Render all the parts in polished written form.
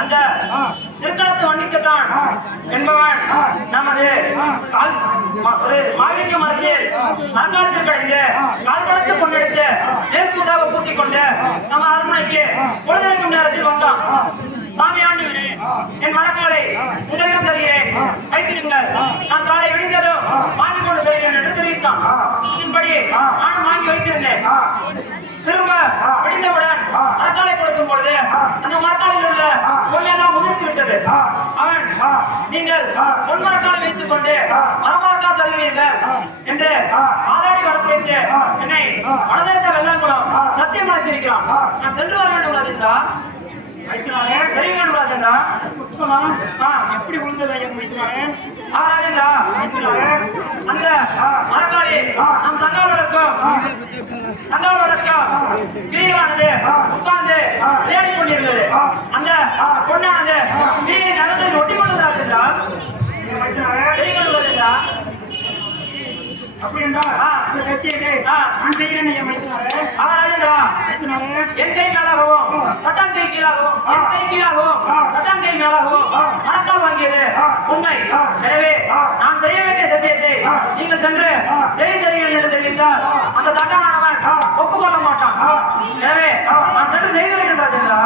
அந்த திருத்தலத்து வண்டிக்கத்தான் என்பவன் நமது மாளிகை மரத்தில் மரங்காலத்தில் கழிந்து கால்படுத்து கொண்டெடுத்து நேர்கூட்டாக கூட்டிக் கொண்டு நம்ம அரண்மனைக்கு பொழுதுக்கும் நேரத்தில் வந்தான். சாமியாண்டிவனே, என் மரங்களை உங்களிடம் தருகிறேன், வைத்திருங்கள். நான் காலை விழுந்ததும் வாங்கிக் கொண்டு வருகிறேன் என்று தெரிவித்தான். இதன்படி நானும் வாங்கி வைத்திருந்தேன். திரும்ப விழுந்தவுடன் மரக்காலை கொடுக்கும் பொழுது அந்த மரக்காலில் உள்ள பொண்ணெல்லாம் உதிர்த்து விட்டது. அவன், நீங்கள் பொன் மரக்காலை வைத்துக் கொண்டு மரமரக்கா தருகிறீர்கள் என்று ஆதாடி வரப்பேற்று என்னை வடதேச வெள்ளாங்குளம் சத்தியம் அளித்திருக்கிறான். நான் சென்று வர வேண்டும் ராஜேந்திரா. சரி வேண்டும் ராஜேந்திரா. எப்படி விழுந்தது ராஜேந்திரா? அந்த மரக்காலி நம் தங்காளருக்கும் கிளியானது உட்கார்ந்து விளையாடி கொண்டிருந்தது. அந்த பொண்ணானது கிளியை நகரத்தில் ஒட்டி கொண்டது ராஜேந்திரா. ராஜேந்திரா அப்படி என்றால் என் கை மேலாகவும் சட்டம் கை கீழாகவும் என் கை கீழாகவும் சட்டம் கை மேலாகவும் மரக்கால் வாங்கியது உண்மை. எனவே நான் செய்ய வேண்டிய சத்தியத்தை நீங்கள் சென்று செய்ய தெரியும் என்று தெரிவித்தால் அந்த தட்டானவன் ஒப்புக்கொள்ள மாட்டான். எனவே நான் சென்று செய்ய வேண்டும் ராஜேந்திரா.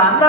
அந்த